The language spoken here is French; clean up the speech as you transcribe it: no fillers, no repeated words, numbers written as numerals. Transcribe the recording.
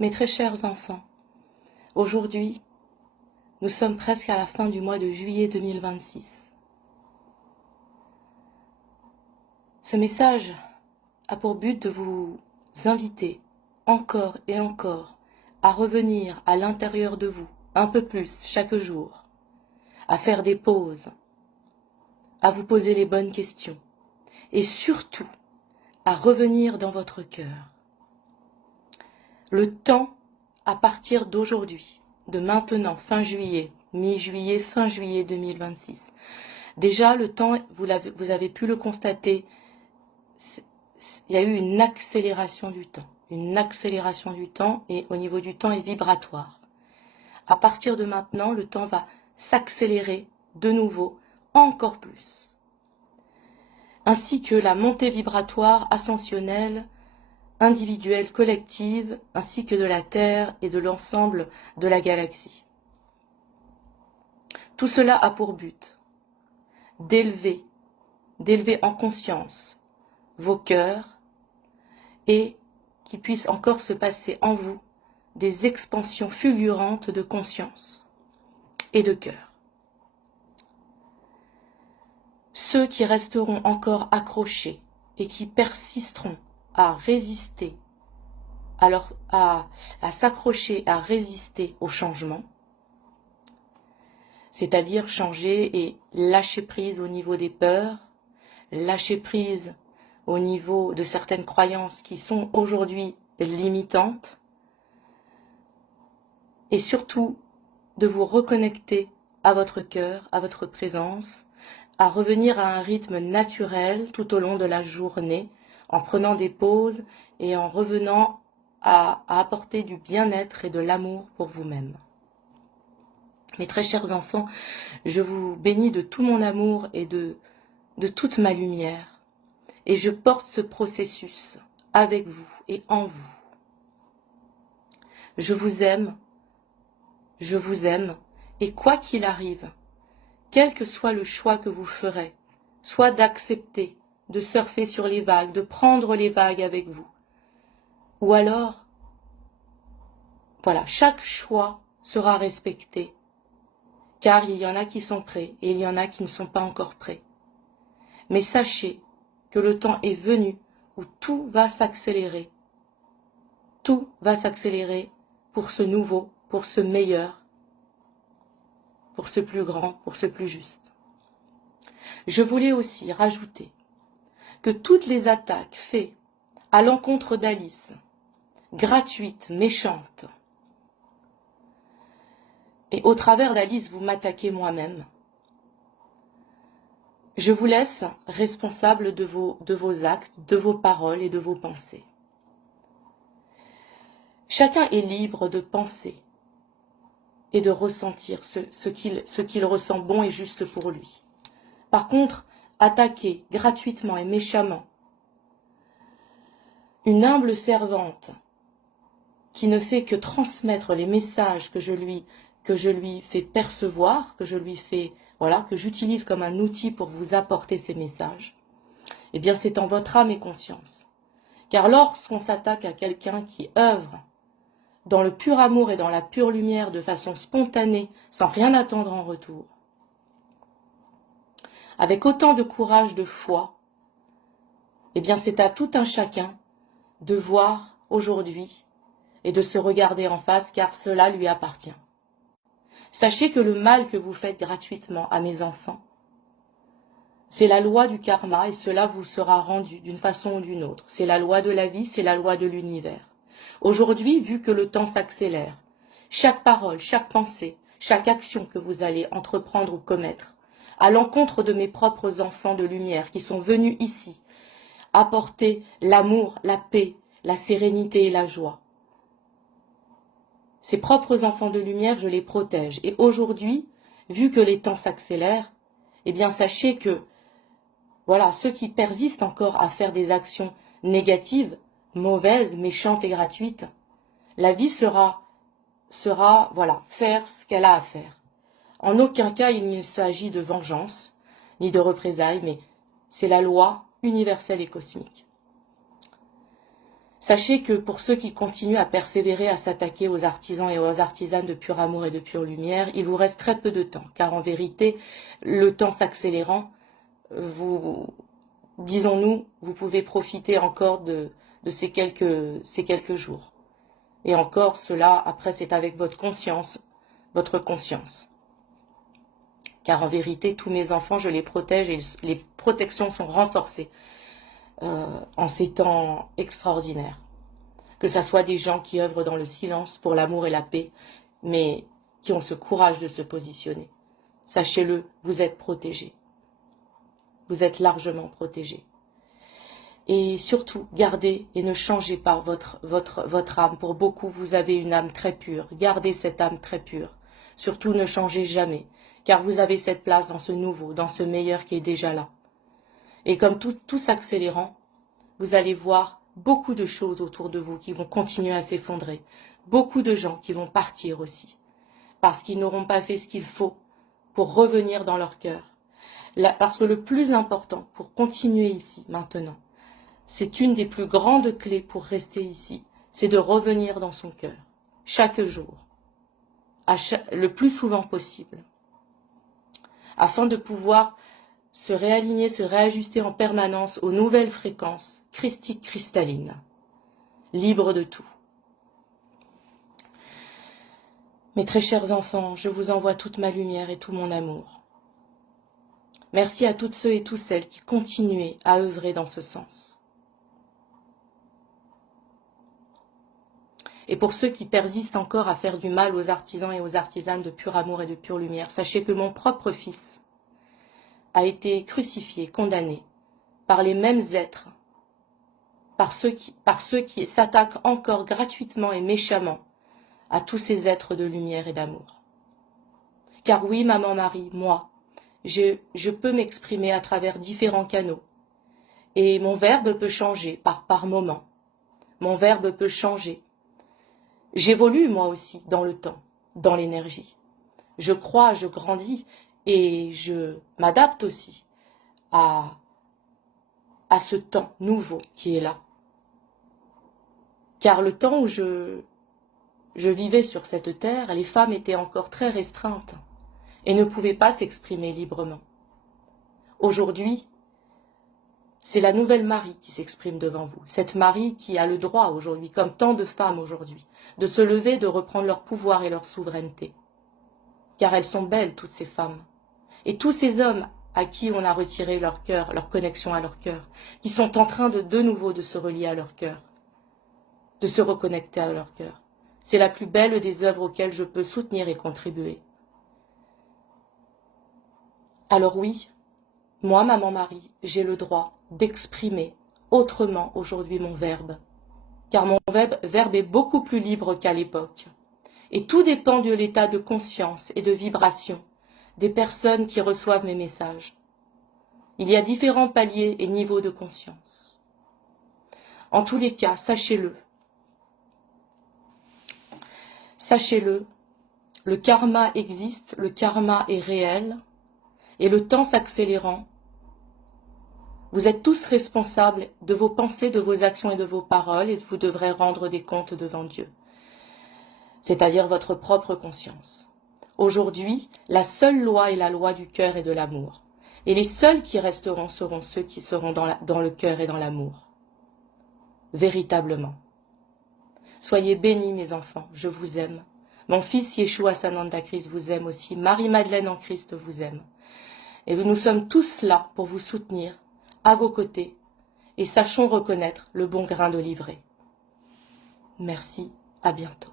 Mes très chers enfants, aujourd'hui, nous sommes presque à la fin du mois de juillet 2026. Ce message a pour but de vous inviter encore et encore à revenir à l'intérieur de vous, un peu plus chaque jour, à faire des pauses, à vous poser les bonnes questions et surtout à revenir dans votre cœur. Le temps, à partir d'aujourd'hui, de maintenant, fin juillet, mi-juillet, fin juillet 2026. Déjà, le temps, vous avez pu le constater, il y a eu une accélération du temps. Une accélération du temps, et au niveau du temps est vibratoire. À partir de maintenant, le temps va s'accélérer de nouveau, encore plus. Ainsi que la montée vibratoire ascensionnelle, individuelle, collective, ainsi que de la Terre et de l'ensemble de la galaxie. Tout cela a pour but d'élever en conscience vos cœurs et qu'il puisse encore se passer en vous des expansions fulgurantes de conscience et de cœur. Ceux qui resteront encore accrochés et qui persisteront à résister, à s'accrocher, à résister au changement, c'est-à-dire changer et lâcher prise au niveau des peurs, lâcher prise au niveau de certaines croyances qui sont aujourd'hui limitantes, et surtout de vous reconnecter à votre cœur, à votre présence, à revenir à un rythme naturel tout au long de la journée, en prenant des pauses et en revenant à apporter du bien-être et de l'amour pour vous-même. Mes très chers enfants, je vous bénis de tout mon amour et de toute ma lumière, et je porte ce processus avec vous et en vous. Je vous aime, et quoi qu'il arrive, quel que soit le choix que vous ferez, soit d'accepter de surfer sur les vagues, de prendre les vagues avec vous, ou alors, voilà, chaque choix sera respecté, car il y en a qui sont prêts et il y en a qui ne sont pas encore prêts. Mais sachez que le temps est venu où tout va s'accélérer. Tout va s'accélérer pour ce nouveau, pour ce meilleur, pour ce plus grand, pour ce plus juste. Je voulais aussi rajouter que toutes les attaques faites à l'encontre d'Alice, gratuites, méchantes, et au travers d'Alice, vous m'attaquez moi-même, je vous laisse responsable de vos actes, de vos paroles et de vos pensées. Chacun est libre de penser et de ressentir ce qu'il ressent bon et juste pour lui. Par contre, attaquer gratuitement et méchamment une humble servante qui ne fait que transmettre les messages que je lui fais percevoir, que j'utilise comme un outil pour vous apporter ces messages, eh bien c'est en votre âme et conscience. Car lorsqu'on s'attaque à quelqu'un qui œuvre dans le pur amour et dans la pure lumière de façon spontanée, sans rien attendre en retour, avec autant de courage, de foi, eh bien c'est à tout un chacun de voir aujourd'hui et de se regarder en face, car cela lui appartient. Sachez que le mal que vous faites gratuitement à mes enfants, c'est la loi du karma et cela vous sera rendu d'une façon ou d'une autre. C'est la loi de la vie, c'est la loi de l'univers. Aujourd'hui, vu que le temps s'accélère, chaque parole, chaque pensée, chaque action que vous allez entreprendre ou commettre, à l'encontre de mes propres enfants de lumière qui sont venus ici apporter l'amour, la paix, la sérénité et la joie, ces propres enfants de lumière, je les protège. Et aujourd'hui, vu que les temps s'accélèrent, eh bien sachez que, voilà, ceux qui persistent encore à faire des actions négatives, mauvaises, méchantes et gratuites, la vie sera faire ce qu'elle a à faire. En aucun cas, il ne s'agit de vengeance, ni de représailles, mais c'est la loi universelle et cosmique. Sachez que pour ceux qui continuent à persévérer à s'attaquer aux artisans et aux artisanes de pur amour et de pure lumière, il vous reste très peu de temps, car en vérité, le temps s'accélérant, disons-nous, vous pouvez profiter encore de ces quelques jours. Et encore, cela, après, c'est avec votre conscience. Car en vérité, tous mes enfants, je les protège et les protections sont renforcées en ces temps extraordinaires. Que ce soit des gens qui œuvrent dans le silence pour l'amour et la paix, mais qui ont ce courage de se positionner. Sachez-le, vous êtes protégés. Vous êtes largement protégés. Et surtout, gardez et ne changez pas votre âme. Pour beaucoup, vous avez une âme très pure. Gardez cette âme très pure. Surtout, ne changez jamais, car vous avez cette place dans ce nouveau, dans ce meilleur qui est déjà là. Et comme tout s'accélérant, vous allez voir beaucoup de choses autour de vous qui vont continuer à s'effondrer. Beaucoup de gens qui vont partir aussi, parce qu'ils n'auront pas fait ce qu'il faut pour revenir dans leur cœur. Parce que le plus important pour continuer ici, maintenant, c'est une des plus grandes clés pour rester ici, c'est de revenir dans son cœur, chaque jour, le plus souvent possible, afin de pouvoir se réaligner, se réajuster en permanence aux nouvelles fréquences christiques cristallines, libres de tout. Mes très chers enfants, je vous envoie toute ma lumière et tout mon amour. Merci à toutes ceux et toutes celles qui continuent à œuvrer dans ce sens. Et pour ceux qui persistent encore à faire du mal aux artisans et aux artisanes de pur amour et de pure lumière, sachez que mon propre fils a été crucifié, condamné, par les mêmes êtres, par ceux qui s'attaquent encore gratuitement et méchamment à tous ces êtres de lumière et d'amour. Car oui, Maman Marie, moi, je peux m'exprimer à travers différents canaux, et mon verbe peut changer par moment. Mon verbe peut changer. J'évolue moi aussi dans le temps, dans l'énergie. Je crois, je grandis et je m'adapte aussi à ce temps nouveau qui est là. Car le temps où je vivais sur cette terre, les femmes étaient encore très restreintes et ne pouvaient pas s'exprimer librement. Aujourd'hui, c'est la nouvelle Marie qui s'exprime devant vous. Cette Marie qui a le droit aujourd'hui, comme tant de femmes aujourd'hui, de se lever, de reprendre leur pouvoir et leur souveraineté. Car elles sont belles, toutes ces femmes. Et tous ces hommes à qui on a retiré leur cœur, leur connexion à leur cœur, qui sont en train de nouveau de se relier à leur cœur, de se reconnecter à leur cœur. C'est la plus belle des œuvres auxquelles je peux soutenir et contribuer. Alors oui, moi, Maman Marie, j'ai le droit d'exprimer autrement aujourd'hui mon verbe, car mon verbe est beaucoup plus libre qu'à l'époque. Et tout dépend de l'état de conscience et de vibration des personnes qui reçoivent mes messages. Il y a différents paliers et niveaux de conscience. En tous les cas, sachez-le. Sachez-le, le karma existe, le karma est réel, et le temps s'accélérant, vous êtes tous responsables de vos pensées, de vos actions et de vos paroles, et vous devrez rendre des comptes devant Dieu, c'est-à-dire votre propre conscience. Aujourd'hui, la seule loi est la loi du cœur et de l'amour, et les seuls qui resteront seront ceux qui seront dans le cœur et dans l'amour, véritablement. Soyez bénis, mes enfants, je vous aime. Mon fils Yeshua Sananda Christ vous aime aussi. Marie-Madeleine en Christ vous aime. Et nous sommes tous là pour vous soutenir, à vos côtés, et sachons reconnaître le bon grain d'olivier. Merci, à bientôt.